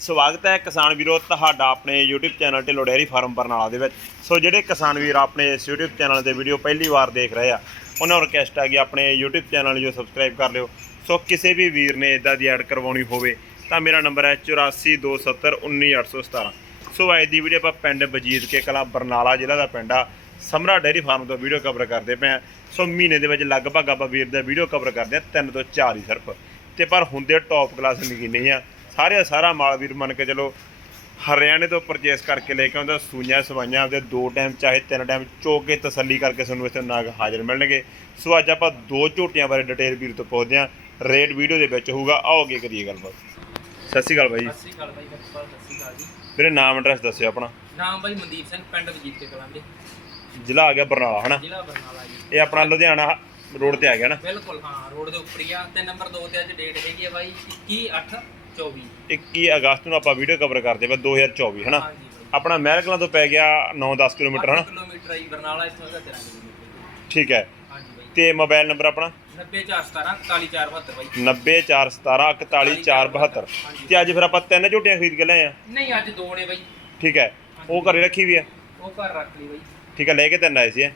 ਸਵਾਗਤ ਹੈ ਕਿਸਾਨ ਵੀਰੋ ਤੁਹਾਡਾ ਆਪਣੇ YouTube channel Dhillon dairy farm Barnala ਦੇ ਵਿੱਚ। ਸੋ ਜਿਹੜੇ ਕਿਸਾਨ ਵੀਰ ਆਪਣੇ ਇਸ YouTube ਚੈਨਲ 'ਤੇ ਵੀਡੀਓ ਪਹਿਲੀ ਵਾਰ ਦੇਖ ਰਹੇ ਆ, ਉਹਨਾਂ ਨੂੰ ਰਿਕਵੈਸਟ ਆ ਕਿ ਆਪਣੇ YouTube ਚੈਨਲ ਜੋ ਸਬਸਕ੍ਰਾਈਬ ਕਰ ਲਿਓ। ਸੋ ਕਿਸੇ ਵੀ ਵੀਰ ਨੇ ਇਦਾਂ ਦੀ ਐਡ ਕਰਵਾਉਣੀ ਹੋਵੇ ਤਾਂ ਮੇਰਾ ਨੰਬਰ ਹੈ 8427191817 ਸੋ ਅੱਜ ਦੀ ਵੀਡੀਓ ਆਪਾਂ ਪਿੰਡ ਬਜੀਤ ਕੇ ਕਲਾ ਬਰਨਾਲਾ ਜ਼ਿਲ੍ਹਾ ਦਾ ਪਿੰਡ ਆ, ਸਮਰਾ ਡੇਅਰੀ ਫਾਰਮ ਤੋਂ ਵੀਡੀਓ ਕਵਰ ਕਰਦੇ ਪਏ ਆ। ਸੋ ਮਹੀਨੇ ਦੇ ਵਿੱਚ ਲਗਭਗ ਆਪਾਂ ਵੀਰ ਦਾ ਵੀਡੀਓ ਕਵਰ ਕਰਦੇ ਆ, ਤਿੰਨ ਤੋਂ ਚਾਰ ਹੀ ਸਿਰਫ। ਤੇ ਪਰ ਹੁੰਦੇ ਟੌਪ ਕਲਾਸ ਨਹੀਂ ਆ। ਸਾਰੇ ਸਾਰਾ ਮਾਲ ਵੀਰ ਮੰਨ ਕੇ ਚਲੋ ਹਰਿਆਣੇ ਤੋਂ ਪਰਚੇਸ ਕਰਕੇ ਲੈ ਕੇ ਆਉਂਦਾ ਸੂਈਆਂ ਸਵਾਈਆਂ ਆਪਦੇ ਦੋ ਟਾਈਮ ਚਾਹੇ ਤਿੰਨ ਟਾਈਮ ਚੋ ਕੇ ਤਸੱਲੀ ਕਰਕੇ ਤੁਹਾਨੂੰ ਇੱਥੇ ਨਾਗ ਹਾਜ਼ਰ ਮਿਲਣਗੇ। ਸੋ ਅੱਜ ਆਪਾਂ ਦੋ ਝੋਟੀਆਂ ਬਾਰੇ ਡਿਟੇਲ ਵੀਰ ਤੋਂ ਪੁੱਛਦੇ ਹਾਂ। ਰੇਟ ਵੀਡੀਓ ਦੇ ਵਿੱਚ ਹੋਊਗਾ। ਆਓ ਅੱਗੇ ਕਰੀਏ ਗੱਲਬਾਤ। ਸਤਿ ਸ਼੍ਰੀ ਅਕਾਲ ਬਾਈ। ਸਤਿ ਸ਼੍ਰੀ ਅਕਾਲ ਬਾਈ ਸਤਿ ਸ਼੍ਰੀ ਅਕਾਲ ਜੀ। ਵੀਰੇ ਨਾਮ ਐਡਰੈਸ ਦੱਸਿਓ ਆਪਣਾ। ਨਾਮ ਬਾਈ ਮਨਦੀਪ ਸਿੰਘ ਪਿੰਡ ਵਜੀਦ ਕੇ ਕਲਾਂ ਦੇ। ਜ਼ਿਲ੍ਹਾ ਆ ਗਿਆ ਬਰਨਾਲਾ ਹਨਾ? ਜ਼ਿਲ੍ਹਾ ਬਰਨਾਲਾ ਜੀ। ਇਹ ਆਪਣਾ ਲੁਧਿਆਣਾ ਰੋਡ ਤੇ ਆ ਗਿਆ ਨਾ? ਬਿਲਕੁਲ ਹਾਂ ਰੋਡ ਦੇ ਉੱਪਰ ਹੀ ਆ। ਤੇ ਨੰਬਰ 2 ਤੇ ਅੱਜ ਡੇਟ ਹੈਗੀ ਆ ਬਾਈ 21/8/24 21 ਅਗਸਤ ਨੂੰ ਆਪਾਂ ਵੀਡੀਓ ਕਵਰ ਕਰਦੇ ਪਏ 2024 ਹਨਾ? ਹਾਂਜੀ ਬਾਈ। ਆਪਣਾ ਮਹਿਲਕਲਾਂ ਤੋਂ ਪੈ ਗਿਆ 9-10 ਕਿਲੋਮੀਟਰ ਹਨਾ? ਕਿਲੋਮੀਟਰ ਆਈ ਬਰਨਾਲਾ ਇੱਥੋਂ ਦਾ 13 ਕਿਲੋਮੀਟਰ। ਠੀਕ ਹੈ। ਹਾਂਜੀ ਬਾਈ। ਤੇ ਮੋਬਾਈਲ ਨੰਬਰ ਆਪਣਾ? 90417 41472 ਬਾਈ। 90417414472 ਤੇ ਅੱਜ ਫਿਰ ਆਪਾਂ ਤਿੰਨ ਝੋਟੀਆਂ ਖਰੀਦ ਕੇ ਲਏ ਆ? ਨਹੀਂ ਅੱਜ ਦੋ ਨੇ ਬਾਈ। ਠੀਕ ਹੈ। ਉਹ ਘਰੇ ਰੱਖੀ ਵੀ ਹੈ ਉਹ ਘਰ ਰੱਖ ਲਈ ਬਾਈ। ਠੀਕ ਹੈ ਲੈ ਕੇ ਤਿੰਨ ਆਏ ਸੀ ਇਹ।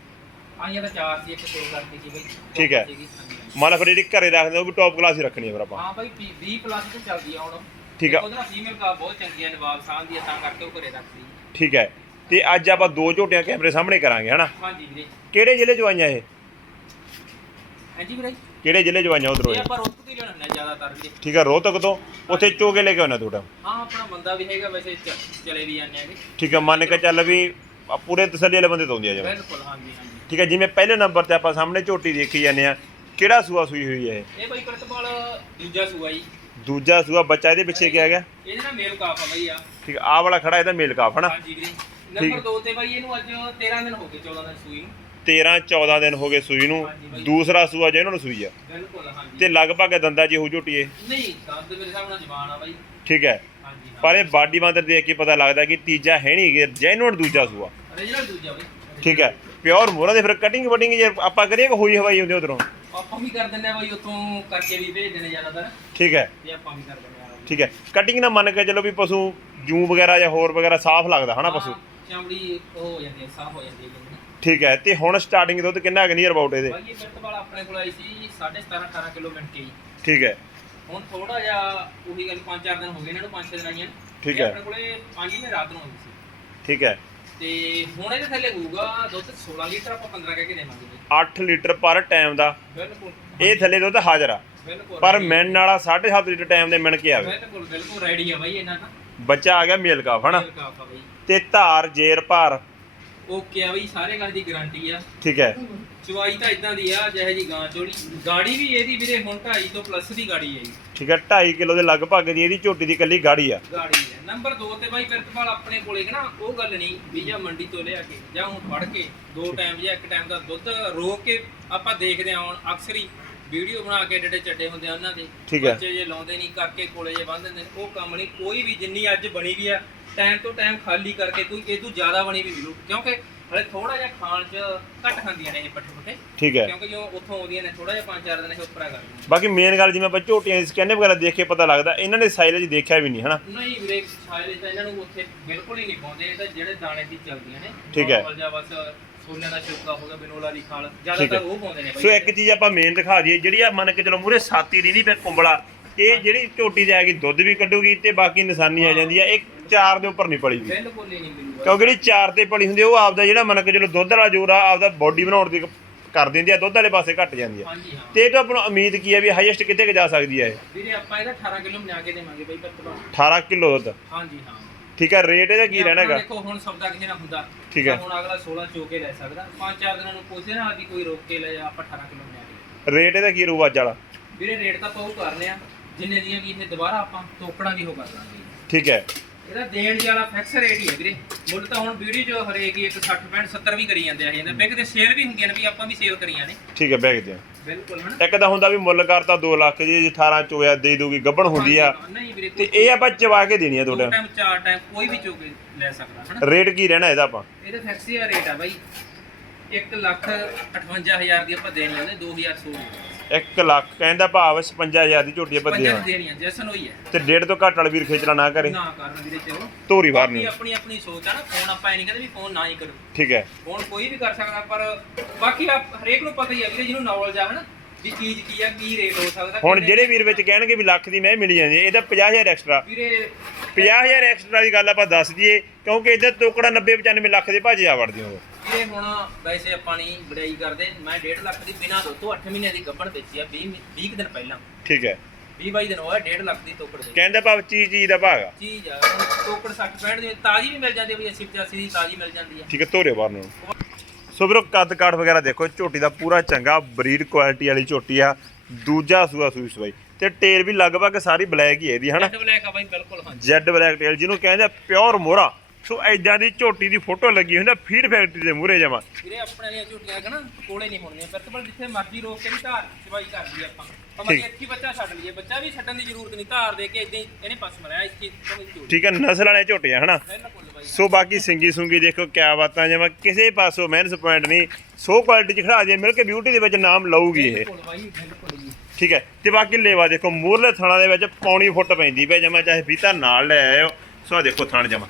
ਆਈਆਂ ਤਾਂ ਚਾਰ ਸੀ ਇੱਕ ਸੇਲ ਕਰਤੀ ਸੀ ਬਾਈ। ਠੀਕ ਹੈ। ਸੀਗੀ, ਹਾਂਜੀ। ਬਾਈ। ਮੰਨ ਫਿਰ ਜਿਹੜੀ ਘਰੇ ਰੱਖਦੇ ਉਹ ਵੀ ਟੌਪ ਕਲਾਸ ਹੀ ਰੱਖਣੀ ਹੈ ਫਿਰ ਆਪਾਂ। ਹਾਂ ਬਾਈ 20 ਪਲੱਸ ਤੇ ਚੱਲਦੀ ਆ ਹੁਣ। ਠੀਕ ਆ। ਉਹਦਾ ਫੀਮੇਲ ਕਾ ਬਹੁਤ ਚੰਗੀ ਆ ਨਵਾਬ ਸਾਹ ਦੀ ਆ, ਤਾਂ ਕਰਕੇ ਉਹ ਘਰੇ ਰੱਖਦੀ। ਠੀਕ ਹੈ। ਤੇ ਅੱਜ ਆਪਾਂ ਦੋ ਝੋਟੀਆਂ ਕੈਮਰੇ ਸਾਹਮਣੇ ਕਰਾਂਗੇ ਹਨਾ? ਹਾਂਜੀ ਵੀਰੇ। ਕਿਹੜੇ ਜ਼ਿਲ੍ਹੇ ਚ ਆਈਆਂ ਇਹ? ਹਾਂਜੀ ਵੀਰੇ। ਕਿਹੜੇ ਜ਼ਿਲ੍ਹੇ ਚ ਆਈਆਂ ਉਧਰੋਂ ਇਹ ਆਪਾਂ ਰੋਕ ਤੋਂ ਹੀ ਲੈਣਾ ਜ਼ਿਆਦਾਤਰ ਵੀਰੇ। ਠੀਕ ਹੈ ਰੋਹਤਕ ਤੋਂ? ਉੱਥੇ ਚੋਗੇ ਲੈ ਕੇ ਆਉਣਾ ਤੁਹਾਡਾ? ਹਾਂ ਆਪਣਾ ਬੰਦਾ ਵੀ ਹੈਗਾ ਵੈਸੇ ਚ- ਚਲੇ ਵੀ ਜਾਂਦੇ ਆਗੇ ਠੀਕ ਹੈ ਮੰਨ ਕੇ ਚੱਲ ਵੀ ਆ ਪੂਰੇ ਤਸੱਲੀ ਵਾਲੇ ਬੰਦੇ ਤੋਂ ਆਉਂਦੀ ਆ ਜਿਵੇਂ ਬਿਲਕੁਲ ਹਾਂਜੀ ਹਾਂਜੀ। ਠੀਕ ਹੈ ਜਿਵੇਂ ਪਹਿਲੇ ਨੰਬਰ ਤੇ ਆਪਾਂ ਸਾਹਮਣੇ ਝੋਟੀ ਦੇਖੀ ਜਾਂਦੇ ਆ ਕਿਹੜਾ ਸੂਆ ਸੂਈ ਹੋਈ ਹੈ ਇਹ? ਇਹ ਬਾਈ ਕਰਤਪਾਲ ਦੂਜਾ ਸੂਆ ਜੀ। ਦੂਜਾ ਸੂਆ ਬੱਚਾ ਇਹਦੇ ਪਿੱਛੇ ਕਿਹਾ ਗਿਆ? ਇਹਦੇ ਨਾਲ ਮੇਲ ਕਾਫ ਆ ਬਾਈ ਆ। ਠੀਕ ਹੈ ਆਹ ਵਾਲਾ ਖੜਾ ਇਹਦਾ ਮੇਲ ਕਾਫ ਹਨਾ? ਹਾਂਜੀ ਵੀਰੇ। ਨੰਬਰ 2 ਤੇ ਬਾਈ ਇਹਨੂੰ ਅੱਜ 13 ਦਿਨ ਹੋ ਗਏ 14 ਦਿਨ ਸੂਈ ਨੂੰ। 13 14 ਦਿਨ ਹੋ ਗਏ ਸੂਈ ਨੂੰ। ਦੂਸਰਾ ਸੂਆ ਜੇ ਇਹਨਾਂ ਨੂੰ ਸੂਈ ਆ। ਬਿਲਕੁਲ ਹਾਂਜੀ। ਤੇ ਲਗਭਗ ਦੰਦਾ ਜੀ ਹੋ ਝੋਟੀ ਇਹ ਨਹੀਂ ਦੰਦ ਮੇਰੇ ਨਾਲ ਜਵਾਨ ਆ ਬਾਈ। ਠੀਕ ਹੈ। ਹਾਂਜੀ ਹਾਂ। ਪਰ ਇਹ ਬਾਡੀ ਬਾਂਦਰ ਦੇਖ ਕੇ ਪਤਾ ਲੱਗਦਾ ਕਿ ਤੀਜਾ ਹੈ ਨਹੀਂ ਜੈਨੂਅਨ ਦੂਜਾ ਸੂਆ। Original ਦੂਜਾ ਬਾਈ। ਠੀਕ ਹੈ। ਪਿਓਰ ਮੋਰਾ ਦੇ ਫਿਰ ਕਟਿੰਗ ਵਟਿੰਗ ਜੇ ਆਪਾਂ ਕਰੀਏ ਕਿ ਹੋਈ ਹਵਾਈ ਹੁੰਦੇ ਉਧਰੋਂ? ਆਪਾਂ ਵੀ ਕਰ ਦਿੰਦੇ ਆ ਬਾਈ ਉੱਥੋਂ ਕਰਕੇ ਵੀ ਭੇਜ ਦਿੰਦੇ ਜ਼ਿਆਦਾਤਰ। ਠੀਕ ਹੈ। ਤੇ ਆਪਾਂ ਵੀ ਕਰ ਦਿੰਦੇ ਆ ਠੀਕ ਹੈ। ਕਟਿੰਗ ਨਾ ਮੰਨ ਕੇ ਚਲੋ ਵੀ ਪਸ਼ੂ ਜੂ ਵਗੈਰਾ ਜਾਂ ਹੋਰ ਵਗੈਰਾ ਸਾਫ਼ ਲੱਗਦਾ ਹਨਾ ਪਸ਼ੂ? ਹਾਂ, ਚਮੜੀ ਉਹ ਹੋ ਜਾਂਦੀ ਹੈ ਸਾਫ਼ ਹੋ ਜਾਂਦੀ ਹੈ ਠੀਕ ਹੈ। ਤੇ ਹੁਣ ਸਟਾਰਟਿੰਗ ਦੁੱਧ ਕਿੰਨਾ ਕੁ ਨੀਅਰ ਅਬਾਊਟ ਇਹਦੇ? ਬਾਈ ਇਹ ਮਿਰਤ ਵਾਲਾ ਆਪਣੇ ਕੋਲ ਆਈ ਸੀ 17.5 18 ਕਿਲੋ ਮਿੰਟ ਕੇ ਜੀ। ਠੀਕ ਹੈ। ਹੁਣ ਥੋੜਾ ਜਿਹਾ ਉਹੀ ਗੱਲ 5-4 ਦਿਨ ਹੋ ਗਏ ਇਹਨਾਂ ਨੂੰ 5-6 ਦਿਨ ਆਈਆਂ। ਨੂੰ। ਠੀਕ ਹੈ। ਆਪਣੇ ਕੋਲੇ 5 ਮਹੀਨੇ ਰਾਤ ਨੂੰ ਆਉਂਦੀ ਸੀ। ਠੀਕ ਹੈ। ਤੇ ਹੁਣ ਇਹਦੇ ਥੱਲੇ ਹੋਊਗਾ ਦੁੱਧ 16 ਲੀਟਰ ਆਪਾਂ 15 ਕਹਿ ਕੇ ਦੇਵਾਂਗੇ ਜੀ। 8 ਲੀਟਰ ਪਰ ਟਾਈਮ ਦਾ। ਬਿਲਕੁਲ। ਇਹ ਥੱਲੇ ਦੁੱਧ ਹਾਜ਼ਰ ਆ। ਬਿਲਕੁਲ। ਪਰ ਮਿਣ ਵਾਲਾ 7.5 ਲੀਟਰ ਟਾਈਮ ਦੇ ਮਿਣ ਕੇ ਆਵੇ। ਬਿਲਕੁਲ ਬਿਲਕੁਲ ਰੈਡੀ ਆ ਬਾਈ ਇਹਨਾਂ ਦਾ। ਬੱਚਾ ਆ ਗਿਆ ਮੇਲ ਕਾਫ ਹਨਾ? ਬਾਈ। ਤੇ ਧਾਰ ਜੇਰ ਭਾਰ ਓਕੇ ਆ ਬਾਈ ਸਾਰੇ ਗੱਲ ਦੀ ਗਾਰੰਟੀ ਆ। ਠੀਕ ਹੈ। ਚਵਾਈ ਤਾਂ ਇਦਾਂ ਦੀ ਆ ਜਿਹੇ ਜੀ ਗਾਂ ਚੋਲੀ ਗਾੜੀ ਵੀ ਇਹਦੀ ਵੀਰੇ ਹੁਣ 2.5 ਤੋਂ ਪਲੱਸ ਦੀ ਗਾੜੀ ਹੈ ਜੀ। ਠੀਕ ਹੈ 2.5 ਕਿਲੋ ਦੇ ਲਗਭਗ ਦੀ ਇਹਦੀ ਝੋਟੀ ਦੀ ਕੱਲੀ ਗਾੜੀ ਆ। ਗਾੜੀ ਹੈ ਨੰਬਰ 2 ਤੇ ਬਾਈ ਪਿਰਤਪਾਲ ਆਪਣੇ ਕੋਲੇ ਨਾ ਉਹ ਗੱਲ ਨਹੀਂ ਵੀ ਜਾਂ ਮੰਡੀ ਤੋਂ ਲਿਆ ਕੇ ਜਾਂ ਹੁਣ ਫੜ ਕੇ ਦੋ ਟਾਈਮ ਜਾਂ ਇੱਕ ਟਾਈਮ ਦਾ ਦੁੱਧ ਰੋਕ ਕੇ ਆਪਾਂ ਦੇਖਦੇ ਹੁਣ ਅਕਸਰ ਹੀ ਵੀਡੀਓ ਬਣਾ ਕੇ ਡੇਡੇ ਚੱਡੇ ਹੁੰਦੇ ਆ ਉਹਨਾਂ ਦੇ। ਠੀਕ ਹੈ। ਬੱਚੇ ਜੇ ਲਾਉਂਦੇ ਨਹੀਂ ਕਰਕੇ ਕੋਲੇ ਜੇ ਬੰਨ ਦਿੰਦੇ ਨੇ ਉਹ ਕੰਮ ਨਹੀਂ। ਕੋਈ ਵੀ ਜਿੰਨੀ ਅੱਜ ਬਣੀ ਵੀ ਆ ਟਾਈਮ ਤੋਂ ਟਾਈਮ ਖਾਲੀ ਕਰਕੇ ਕੋਈ ਇਹ ਤੋਂ ਜ਼ਿਆਦਾ ਬਣੀ ਵੀ ਮਿਲੂ ਕਿਉਂਕਿ ਹਲੇ ਥੋੜਾ ਜਿਹਾ ਖਾਣ 'ਚ ਘੱਟ ਖਾਂਦੀਆਂ ਨੇ ਇਹ ਪੱਠੇ ਪੁੱਠੇ। ਠੀਕ ਹੈ। ਕਿਉਂਕਿ ਜੋ ਉੱਥੋਂ ਆਉਂਦੀਆਂ ਨੇ ਥੋੜਾ ਜਿਹਾ ਪੰਜ ਚਾਰ ਦਿਨ ਇਹ ਉੱਪਰ ਆ ਕਰਦੀਆਂ ਬਾਕੀ ਮੇਨ ਗੱਲ ਜਿਵੇਂ ਆਪਾਂ ਝੋਟੀਆਂ ਦੀ ਸਕੈਨ ਵਗੈਰਾ ਦੇਖ ਕੇ ਪਤਾ ਲੱਗਦਾ ਇਹਨਾਂ ਨੇ ਸਾਈਲੇਜ ਦੇਖਿਆ ਵੀ ਨਹੀਂ ਹਨਾ? ਨਹੀਂ ਵੀਰੇ ਸ਼ਾਇਦ ਤਾਂ ਇਹਨਾਂ ਨੂੰ ਉੱਥੇ ਬਿਲਕੁਲ ਹੀ ਨਹੀਂ ਪਾਉਂਦੇ। ਇਹ ਤਾਂ ਜਿਹੜੇ ਦਾਣੇ ਦੀ ਚੱਲਦੀਆਂ ਨੇ। ਠੀਕ ਹੈ। Normal ਜਿਹਾ ਬਸ ਛੋਲਿਆਂ ਦਾ ਛਿਲਕਾ ਹੋ ਗਿਆ ਬਿਨੋਲਾ ਦੀ ਖਾਲ ਠੀਕ ਜ਼ਿਆਦਾਤਰ ਹੈ। ਉਹ ਪਾਉਂਦੇ ਨੇ ਬਾਈ। ਸੋ ਇੱਕ ਚੀਜ਼ ਆਪਾਂ ਮੇਨ ਦਿਖਾ ਦਈਏ ਜਿਹੜੀ ਆ ਮੰਨ ਕੇ ਚਲੋ ਮੂਰੇ ਸਾਤੀ ਦੀ ਨਹੀਂ ਫਿਰ ਕੁੰਬਲਾ। ਇਹ ਜਿਹੜੀ ਝੋਟੀ ਦੇ ਆਗੀ ਦੁੱਧ ਵੀ ਕੱਢੂਗੀ ਤੇ ਬਾਕੀ ਨਿਸ਼ਾਨੀ ਆ ਜਾਂਦੀ ਆ ਇਹ ਚਾਰ ਦੇ ਉੱਪਰ ਨਹੀਂ ਪਲੀ ਵੀ ਬਿਲਕੁਲ ਹੀ ਨਹੀਂ ਮਿਲੂਗਾ ਕਿਉਂਕਿ ਜਿਹੜੀ ਚਾਰ ਤੇ ਪਲੀ ਹੁੰਦੀ ਆ, ਉਹ ਆਪਦਾ ਜਿਹੜਾ ਮੰਨ ਕੇ ਚਲੋ ਦੁੱਧ ਵਾਲਾ ਜੋਰ ਆ ਆਪਦਾ ਬੋਡੀ ਬਣਾਉਣ ਦੀ ਕਰ ਦਿੰਦੀ ਆ ਦੁੱਧ ਵਾਲੇ ਪਾਸੇ ਘਟ ਜਾਂਦੀ ਆ। ਹਾਂਜੀ ਹਾਂ। ਤੇ ਇਹ ਤੋਂ ਆਪਾਂ ਨੂੰ ਉਮੀਦ ਕੀ ਆ ਵੀ ਹਾਈਐਸਟ ਕਿੱਥੇ ਕੁ ਜਾ ਸਕਦੀ ਆ ਇਹ? ਵੀਰੇ ਆਪਾਂ ਇਹਦਾ 18 ਕਿਲੋ ਬਣਾ ਕੇ ਦੇਵਾਂਗੇ ਬਾਈ ਪੱਤਵਾ 18 ਕਿਲੋ ਦੁੱਧ। ਹਾਂਜੀ ਹਾਂ। ਠੀਕ ਆ ਰੇਟ ਇਹਦਾ ਕੀ ਰਹਿਣਾ ਹੈਗਾ? ਦੇਖੋ ਹੁਣ ਸੌਦਾ ਕਿਸੇ ਨਾਲ ਹੁੰਦਾ। ਠੀਕ ਹੈ। ਤਾਂ ਹੁਣ ਅਗਲਾ 16 ਚੋਕੇ ਲੈ ਸਕਦਾ। ਪੰਜ ਚਾਰ ਦਿਨਾਂ ਨੂੰ ਪੁੱਛੇ ਨਾ ਵੀ ਕੋਈ ਰੋਕ ਕੇ ਲੈ ਜਾ ਆਪਾਂ 18 ਕਿਲੋ ਬਣਾ ਕੇ ਰੇਟ ਇਹਦਾ ਕੀ ਰਹੂ ਅੱਜ ਵਾਲਾ? ਵੀਰੇ ਰੇਟ ਤਾਂ ਪਾਉ ਕਰਨੇ ਆ ਜਿੰਨੇ ਦੀਆਂ ਵੀ ਇਹ ਦੁਬਾਰਾ ਆਪਾਂ ਟੋਕੜਾਂ ਵੀ ਹੋ ਕਰ ਲਾਂਗੇ। ਠੀਕ ਹੈ। ਇਹਦਾ ਦੇਣ ਵਾਲਾ ਫਿਕਸ ਰੇਟ ਹੀ ਹੈ ਵੀਰੇ। ਮੁੱਲ ਤਾਂ ਹੁਣ ਵੀਡੀਓ 'ਚ ਹਰੇਕ ਹੀ ਇੱਕ 60 65 70 ਵੀ ਕਰੀ ਜਾਂਦੇ ਆ ਇਹਦਾ ਬਿਗ ਸੇਲ ਵੀ ਹੁੰਦੀਆਂ ਨੇ ਵੀ ਆਪਾਂ ਵੀ ਸੇਲ ਕਰੀਆਂ ਨੇ। ਠੀਕ ਹੈ ਬੈਗ ਦੇ ਬਿਲਕੁਲ ਹਨਾ। ਇੱਕ ਤਾਂ ਹੁੰਦਾ ਵੀ ਮੁੱਲ ਕਰਤਾ 2 ਲੱਖ ਜੀ 18 ਚੋਇਆ ਦੇ ਦੂਗੀ ਗੱਬਣ ਹੁੰਦੀ ਆ। ਨਹੀਂ ਵੀਰੇ ਤੇ ਇਹ ਆਪਾਂ ਚਵਾ ਕੇ ਦੇਣੀ ਆ ਦੋ ਤੁਹਾਡਾ ਟਾਈਮ। ਚਾਰ ਟਾਈਮ ਕੋਈ ਵੀ ਚੋਕੇ ਲੈ ਸਕਦਾ ਹਨਾ। ਰੇਟ ਕੀ ਰਹਿਣਾ ਇਹਦਾ ਆਪਾਂ? ਇਹਦਾ ਫਿਕਸ ਹੀ ਰੇਟ ਆ ਬਾਈ। 1 ਲੱਖ 58000 ਦੀ ਆਪਾਂ ਦੇਣ ਲੈਂਦੇ 2016 1 ਲੱਖ ਕਹਿੰਦਾ ਭਾਵ 55000 ਦੀ ਝੋਟੀ ਆਪਾਂ ਪੰਜਾਂ ਦੇਣੀਆਂ ਜੈਸਨ ਹੋਈ ਹੈ। ਤੇ ਡੇਢ ਤੋਂ ਘੱਟ ਵਾਲਾ ਵੀਰ ਖੇਚਲਾ ਨਾ ਕਰੇ। ਨਾ ਕਰਨ ਵੀਰੇ ਚਲੋ। ਧੋਰੀ ਵਾਰ ਬਾਕੀ ਨੂੰ। ਆਪਣੀ ਆਪਣੀ ਸੋਚ ਆ ਨਾ ਫੋਨ ਆਪਾਂ ਇਹ ਨਹੀਂ ਕਹਿੰਦੇ ਵੀ ਫੋਨ ਨਾ ਹੀ ਕਰੋ। ਠੀਕ ਹੈ। ਫੋਨ ਕੋਈ ਵੀ ਕਰ ਸਕਦਾ ਪਰ ਬਾਕੀ ਆ ਹਰੇਕ ਨੂੰ ਪਤਾ ਹੀ ਆ ਵੀਰੇ ਜਿਹਨੂੰ ਨੌਲੇਜ ਆ ਹਨਾ ਵੀ ਚੀਜ਼ ਕੀ ਆ ਕੀ ਰੇਟ ਹੋ ਸਕਦਾ ਹੁਣ ਜਿਹੜੇ ਵੀਰ ਵਿੱਚ ਕਹਿਣਗੇ ਵੀ ਲੱਖ ਦੀ ਮੈਂ ਮਿਲ ਜਾਂਦੀ ਇਹਦਾ 50000 ਐਕਸਟਰਾ ਵੀਰੇ 50000 ਐਕਸਟਰਾ ਦੀ ਗੱਲ ਆਪਾਂ ਦੱਸ ਦਈਏ ਕਿਉਂਕਿ ਇਹਦਾ ਟੋਕੜਾ 90 95 ਲੱਖ ਦੇ ਭਾਜੀ ਆ ਵੜਦੇ ਹੋ। ਵੀਰੇ ਹੁਣ ਵੈਸੇ ਆਪਾਂ ਨਹੀਂ ਬੜਾਈ ਕਰਦੇ। ਮੈਂ 1.5 ਲੱਖ ਦੀ ਬਿਨਾਂ ਦੁੱਧ ਤੋਂ 8 ਮਹੀਨਿਆਂ ਦੀ ਗੱਭਣ ਵੇਚੀ ਆ 20 20 ਕੁ ਦਿਨ ਪਹਿਲਾਂ। ਠੀਕ ਹੈ। 20 22 ਦਿਨ ਹੋਇਆ 1.5 ਲੱਖ ਦੀ ਤੋਕੜ ਦੇ ਕਹਿੰਦਾ ਭਾਵ ਚੀਜ਼ ਚੀਜ਼ ਦਾ ਭਾਗ ਆ। ਚੀਜ਼ ਆ ਹੁਣ ਤੋਕੜ 60 65 ਦੀ ਤਾਜ਼ੀ ਵੀ ਮਿਲ ਜਾਂਦੀ ਆ ਵੀ 80 85 ਦੀ ਤਾਜ਼ੀ ਮਿਲ ਜਾਂਦੀ ਆ। ਠੀਕ ਹੈ ਧੋਰੇ ਬਾਹਰ ਨੂੰ। ਸੋ ਵੀਰੋ ਕੱਦ ਕਾਠ ਵਗੈਰਾ ਦੇਖੋ ਝੋਟੀ ਦਾ ਪੂਰਾ ਚੰਗਾ ਬਰੀਡ ਕੁਆਲਿਟੀ ਵਾਲੀ ਝੋਟੀ ਆ। ਦੂਜਾ ਸੂਆ ਸੂਈ ਸਵਾਈ ਤੇ ਟੇਲ ਵੀ ਲਗਭਗ ਸਾਰੀ ਬਲੈਕ ਹੀ ਹੈ ਇਹਦੀ ਹਨਾ? ਰੈੱਡ ਬਲੈਕ ਆ ਬਾਈ ਬਿਲਕੁਲ ਹਾਂਜੀ। ਜੈਡ ਬਲੈਕ ਟੇਲ ਜਿਹਨੂੰ ਕਹਿੰਦੇ ਪਿਓਰ ਮੋਹਰਾ। ਸੋ ਐਦਾਂ ਦੀ ਝੋਟੀ ਦੀ ਫੋਟੋ ਲੱਗੀ ਹੁੰਦੀ ਫੀਡ ਫੈਕਟਰੀ ਦੇ ਮੂਹਰੇ ਜਮਾ। ਵੀਰੇ ਆਪਣੇ ਵਾਲੀਆਂ ਝੂਟੀਆਂ ਕਿ ਨਾ ਕੋਲੇ ਨਹੀਂ ਹੋਣੀਆਂ ਪ੍ਰਿੰਸੀਪਲ ਜਿੱਥੇ ਮਰਜ਼ੀ ਰੋਕ ਕੇ ਵੀ ਧਾਰ ਚਵਾਈ ਕਰਦੀ ਆਪਾਂ। ਭਾਵੇਂ ਠੀਕ। ਇੱਥੇ ਬੱਚਾ ਛੱਡ ਲਈਏ। ਬੱਚਾ ਵੀ ਛੱਡਣ ਦੀ ਜ਼ਰੂਰਤ ਨਹੀਂ ਧਾਰ ਦੇ ਕੇ ਇਦਾਂ ਇਹਨੇ ਪਾਸ ਮਰਿਆ ਇਸ ਚੀਜ਼ ਤੋਂ ਝੂਠ ਠੀਕ ਹੈ ਨਸਲ ਵਾਲੇ ਝੋਟੀਆਂ ਹਨਾ? ਬਿਲਕੁਲ ਬਾਈ। ਸੋ ਬਾਕੀ ਸਿੰਗੀ ਸੁੰਗੀ ਦੇਖੋ ਕਿਆ ਬਾਤਾਂ ਜਮਾ ਕਿਸੇ ਪਾਸੋਂ ਮਾਈਨਸ ਪੁਆਇੰਟ ਨਹੀਂ। ਸੋ ਕੁਆਲਿਟੀ ਚ ਖੜਾ ਦੇ ਮਿਲ ਕੇ ਬਿਊਟੀ ਦੇ ਵਿੱਚ ਨਾਮ ਲਊਗੀ ਇਹ। ਬਿਲਕੁਲ ਬਾਈ ਬਿਲਕੁਲ ਜੀ। ਠੀਕ ਹੈ ਤੇ ਬਾਕੀ ਲੇਵਾ ਦੇਖੋ ਮੂਰਲੇ ਥਣਾ ਦੇ ਵਿੱਚ ਪੌਣੀ ਫੁੱਟ ਪੈਂਦੀ ਪਈ ਜਮਾ ਚਾਹੇ ਫੀਤਾ ਨਾਲ ਲੈ ਆਇਓ। ਸੋ ਆਹ ਦੇਖੋ ਥਣ ਜਮਾ।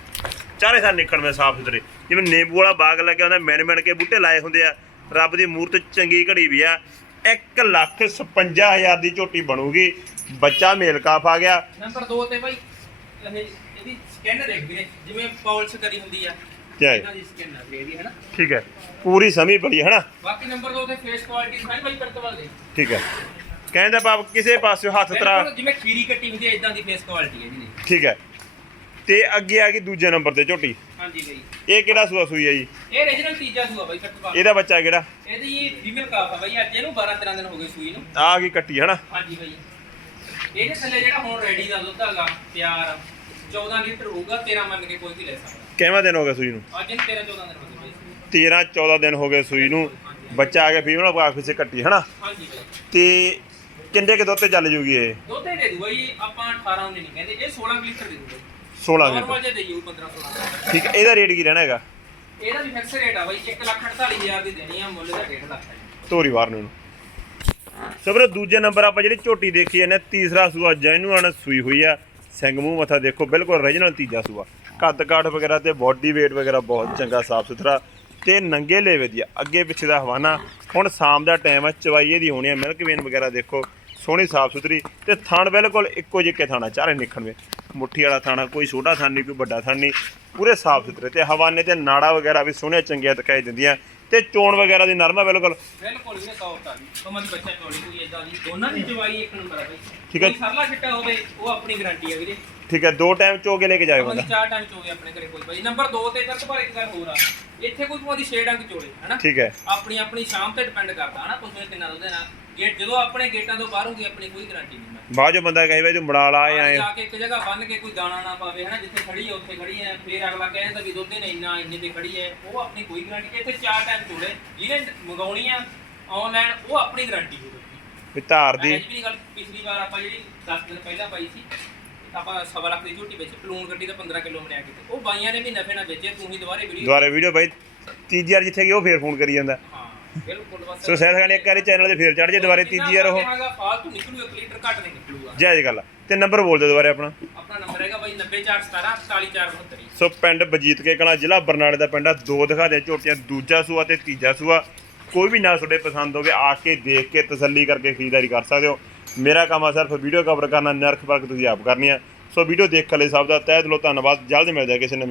ਚਾਰੇ ਥਾਂ ਨਿਕਲ ਮੈਂ ਸਾਫ਼ ਸੁਥਰੇ। ਜਿਵੇਂ ਨਿੰਬੂ ਵਾਲਾ ਬਾਗ ਲੱਗਿਆ ਹੁੰਦਾ ਮਿਣ ਮਿਣ ਕੇ ਬੂਟੇ ਲਾਏ ਹੁੰਦੇ ਆ। ਰੱਬ ਦੀ ਮੂਰਤ ਚੰਗੀ ਘੜੀ ਵੀ ਆ। 1 ਲੱਖ 55000 ਦੀ ਝੋਟੀ ਬਣੂਗੀ। ਬੱਚਾ ਮੇਲ ਕਾਫ ਆ ਗਿਆ। ਨੰਬਰ 2 ਤੇ ਬਾਈ ਇਹ ਇਹਦੀ ਸਕਿਨ ਦੇਖ ਵੀਰੇ ਜਿਵੇਂ ਪੌਲਿਸ਼ ਕਰੀ ਹੁੰਦੀ ਆ। ਜੈ। ਇਹਨਾਂ ਦੀ ਸਕਿਨ ਆ ਇਹਦੀ ਹੈਨਾ? ਠੀਕ ਹੈ। ਪੂਰੀ ਸਮੀ ਬੜੀ ਹੈ ਨਾ ਬਾਕੀ ਨੰਬਰ 2 ਤੇ ਫੇਸ ਕੁਆਲਿਟੀ ਸਾਈ ਬਾਈ ਪਰਤਵਾਲ ਦੇ। ਠੀਕ ਹੈ। ਕਹਿੰਦਾ ਬਾਪ ਕਿਸੇ ਪਾਸੇ ਹੱਥ ਤਰਾ ਜਿਵੇਂ ਖੀਰੀ ਕੱਟੀ ਹੁੰਦੀ ਹੈ ਇਦਾਂ ਦੀ ਫੇਸ ਕੁਆਲਿਟੀ ਹੈ ਇਹਦੀ। ਠੀਕ ਹੈ। ਤੇ ਅੱਗੇ ਆ ਗਈ ਦੂਜੇ ਨੰਬਰ ਤੇ ਝੋਟੀ। ਹਾਂਜੀ ਬਾਈ। ਇਹ ਕਿਹੜਾ ਸੂਆ ਸੂਈ ਹੈ ਜੀ? ਇਹ ਰੀਜਨਲ ਤੀਜਾ ਸੂਆ ਬਾਈ ਪਰਤਵਾਲ ਇਹਦਾ ਬੱਚਾ ਕਿਹੜਾ? ਇਹਦੀ ਫੀਮੇਲ ਕਾਫ ਆ ਬਾਈ ਅੱਜ ਇਹਨੂੰ 12 13 ਦਿਨ ਹੋ ਗਏ ਸੂਈ ਨੂੰ। ਆ ਗਈ ਕੱਟੀ ਹਨਾ? ਹਾਂਜੀ ਬਾਈ। ਇਹਦੇ ਥੱਲੇ ਜਿਹੜਾ ਹੁਣ ਰੈਡੀ ਦਾ ਦੁੱਧ ਹੈਗਾ ਤਿਆਰ 14 ਲੀਟਰ ਹੋਊਗਾ 13 ਮੰਨ ਕੇ ਕੋਈ ਵੀ ਲੈ ਸਕਦਾ। ਕਿੰਨਾ ਦਿਨ ਹੋ ਗਿਆ ਸੂਈ ਨੂੰ? ਅੱਜ ਇਹਨੂੰ 13 14 ਦਿਨ ਹੋ ਗਏ ਬਾਈ। 13 14 ਦਿਨ ਹੋ ਗਏ ਸੂਈ ਨੂੰ। ਬੱਚਾ ਆ ਗਿਆ ਫੀਮੇਲ ਕਾਫੀ ਸੇ ਕੱਟੀ ਹਨਾ? ਹਾਂਜੀ ਬਾਈ। ਤੇ ਕਿੰਨੇ ਕੇ ਦੁੱਧ ਤੇ ਚੱਲ ਜੂਗੀ ਇਹ? ਦੁੱਧ ਦੇ ਦੂ ਬਾਈ ਆਪਾਂ 18 19 ਨਹੀਂ ਕਹਿੰਦੇ ਇਹ 16 ਲੀਟਰ ਦੇ ਦੂਗਾ। 16 ਲੀਟਰ। ਨਾਰਮਲ ਜੇ ਦੇਈਓ 15 16 ਠੀਕ ਹੈ ਇਹਦਾ ਰੇਟ ਕੀ ਰਹਿਣਾ ਹੈਗਾ? ਇਹਦਾ ਵੀ ਫਿਕਸ ਰੇਟ ਆ ਬਾਈ 1 ਲੱਖ 48000 ਦੀ ਦੇਣੀ ਆ ਮੁੱਲ ਦਾ 1.5 ਲੱਖ ਹੈ ਧੋਰੀ ਵਾਰ ਨੂੰ ਸਬਰ ਦੂਜੇ ਨੰਬਰ ਆਪਾਂ ਜਿਹੜੀ ਝੋਟੀ ਦੇਖੀ ਇਹਨੇ ਤੀਸਰਾ ਸੂਆ ਜੈਨੂਅਨ ਸੂਈ ਹੋਈ ਆ। ਸਿੰਘ ਮੂੰਹ ਮੱਥਾ ਦੇਖੋ ਬਿਲਕੁਲ ਓਰੀਜਨਲ ਤੀਜਾ ਸੂਆ। ਕੱਦ ਕਾਠ ਵਗੈਰਾ ਤੇ ਬਾਡੀ weight ਵਗੈਰਾ ਬਹੁਤ ਚੰਗਾ ਸਾਫ਼ ਸੁਥਰਾ ਤੇ ਨੰਗੇ ਲੇਵੇ ਦੀ ਆ। ਅੱਗੇ ਪਿੱਛੇ ਦਾ ਹਵਾਨਾ। ਹੁਣ ਸ਼ਾਮ ਦਾ ਟਾਈਮ ਆ ਚਵਾਈਏ ਦੀ ਹੋਣੀ ਆ। ਮਿਲਕ ਵੇਨ ਵਗੈਰਾ ਦੇਖੋ ਸੋਹਣੀ ਸਾਫ਼ ਸੁਥਰੀ ਤੇ ਥਣ ਬਿਲਕੁਲ ਇੱਕੋ ਜਿਹੇ ਥਾਣਾ ਚਾਰੇ ਨਿਖਣਵੇਂ। ਮੁੱਠੀ ਵਾਲਾ ਥਾਣਾ ਕੋਈ ਛੋਟਾ ਥਣ ਨਹੀਂ ਕੋਈ ਵੱਡਾ ਥਣ ਨਹੀਂ। ਪੂਰੇ ਸਾਫ਼ ਸੁਥਰੇ ਤੇ ਹਵਾਨੇ ਤੇ ਨਾੜਾ ਵਗੈਰਾ ਵੀ ਸੋਹਣੀਆਂ ਚੰਗੀਆਂ ਦਿਖਾਈ ਦਿੰਦੀਆਂ। ਤੇ ਚੋਣ ਵਗੈਰਾ ਦੀ ਨਰਮਾ ਬਿਲਕੁਲ। ਬਿਲਕੁਲ ਇਹਨੇ ਤੌਰ ਤਾਂ ਕਮਲ ਬੱਚਾ ਕੋਈ ਇਦਾਂ ਦੀ ਦੋਨਾਂ ਦੀ ਚਵਾਈ ਇੱਕ ਨੰਬਰ ਆ ਬਾਈ। ਠੀਕ ਹੈ। ਕੋਈ ਸਰਲਾ ਛਿੱਟਾ ਹੋਵੇ ਉਹ ਆਪਣੀ ਗਾਰੰਟੀ ਆ ਵੀਰੇ। ਠੀਕ ਹੈ ਦੋ ਟਾਈਮ ਚੋ ਕੇ ਲੈ ਕੇ ਜਾਏ ਬੰਦਾ। ਚਾਰ ਟਾਈਮ ਚੋਵੇ ਆਪਣੇ ਘਰੇ ਕੋਈ ਬਾਈ। ਨੰਬਰ 2 ਤੇ ਕਰ ਪਰ ਇੱਕ ਗੱਲ ਹੋਰ ਆ। ਇੱਥੇ ਕੋਈ ਤੁਹਾਡੀ ਛੇ ਡੰਗ ਚੋਲੇ ਹਨਾ? ਠੀਕ ਹੈ। ਆਪਣੀ ਆਪਣੀ ਸ਼ਾਮ ਤੇ ਡਿਪੈਂਡ ਕਰਦਾ ਹਨਾ? ਪੁੱਛੇ ਕਿੰਨਾ ਦੁੱਧ ਦੇਣਾ। ਗੇਟ ਜਦੋਂ ਆਪਣੇ ਗੇਟਾਂ ਤੋਂ ਬਾਹਰ ਹੋਗੀ ਆਪਣੀ ਕੋਈ ਗਾਰੰਟੀ ਨਹੀਂ ਮੈਂ ਬਾਅਦ ਜੋ ਬੰਦਾ ਕਹੇ ਵੇ ਤੂੰ ਮੁੜਾ ਲਾ ਆਏ ਜਾ ਕੇ ਇੱਕ ਜਗ੍ਹਾ ਬੰਨ ਕੇ ਕੋਈ ਦਾਣਾ ਨਾ ਪਾਵੇ ਹਨਾ ਜਿੱਥੇ ਖੜੀ ਹੈ ਉੱਥੇ ਖੜੀ ਹੈ ਫੇਰ ਅਗਲਾ ਕਹਿੰਦਾ ਵੀ ਦੁੱਧ ਨੇ ਇੰਨਾ ਇੰਨੇ ਤੇ ਖੜੀ ਹੈ ਉਹ ਆਪਣੀ ਕੋਈ ਗਾਰੰਟੀ ਇੱਥੇ ਚਾਰ ਟਾਈਮ ਚੋਲੇ ਜਿਹਨੇ ਮੰਗਾਉਣੀ ਆ ਆਨਲਾਈਨ ਉਹ ਆਪਣੀ ਗਾਰੰਟੀ ਹੋਵੇ ਵੀ ਧਾਰ ਦੀ। ਨਹੀਂ ਗੱਲ ਪਿਛਲੀ ਵਾਰ ਆਪਾਂ ਜਿਹੜੀ 10 ਦਿਨ ਪਹਿਲਾਂ ਪਾਈ ਸੀ ਆਪਾਂ ਸਵਾ ਲੱਖ ਦੀ ਝੂਟੀ ਵਿੱਚ ਪਲੂਨ ਗੱਡੀ ਦਾ 15 ਕਿਲੋ ਮਰਿਆ ਕਿਤੇ ਉਹ ਬਾਈਆਂ ਨੇ ਵੀ ਨਫੇ ਨਾਲ ਵੇਚੇ ਤੂੰ ਹੀ ਦੁਬਾਰੇ ਵੀਡੀਓ ਦੁਆਰੇ ਵੀਡੀਓ ਬਾਈ ਤੀਜੀ ਵਾਰ ਜਿੱਥੇ ਗਈ ਉਹ ਫੇਰ ਫੋਨ ਕਰੀ ਜਾਂਦਾ। ਬਿਲਕੁਲ ਬਸ ਸੋ ਸੈਦ ਖਾਨ ਇੱਕ ਵਾਰੀ ਚੈਨਲ ਤੇ ਫੇਰ ਚੜ ਜੇ ਦੁਬਾਰੇ ਤੀਜੀ ਵਾਰ ਉਹ। ਹੈਗਾ ਫਾਲਤੂ ਨਿਕਲੂ 1 ਲੀਟਰ ਘੱਟ ਨਹੀਂ ਨਿਕਲੂਗਾ ਜਾਇਜ਼ ਗੱਲ। ਤੇ ਨੰਬਰ ਬੋਲ ਦਿਓ ਦੁਬਾਰੇ ਆਪਣਾ। ਆਪਣਾ ਨੰਬਰ ਹੈਗਾ ਬਾਈ 90417 48472 ਸੋ ਪਿੰਡ ਬਜੀਤ ਕੇ ਜ਼ਿਲ੍ਹਾ ਬਰਨਾਲੇ ਦਾ ਪਿੰਡ ਆ। ਦੋ ਦਿਖਾ ਦੇ ਝੋਟੀਆਂ ਦੂਜਾ ਸੂਆ ਤੇ ਤੀਜਾ ਸੂਆ। ਕੋਈ ਵੀ ਨਾ ਤੁਹਾਡੇ ਪਸੰਦ ਹੋਵੇ ਆ ਕੇ ਦੇਖ ਕੇ ਤਸੱਲੀ ਕਰਕੇ ਖਰੀਦਦਾਰੀ ਕਰ ਸਕਦੇ ਹੋ। ਮੇਰਾ ਕੰਮ ਆ ਸਿਰਫ ਵੀਡੀਓ ਕਵਰ ਕਰਨਾ ਨਰਖ ਪਰਖ ਤੁਸੀਂ ਆਪ ਕਰਨੀ ਆ। ਸੋ ਵੀਡੀਓ ਦੇਖਣ ਲਈ ਸਭ ਦਾ ਤਹਿ ਦਿਲੋਂ ਧੰਨਵਾਦ। ਜਲਦ ਮਿਲਦੇ ਹਾਂ ਕਿਸੇ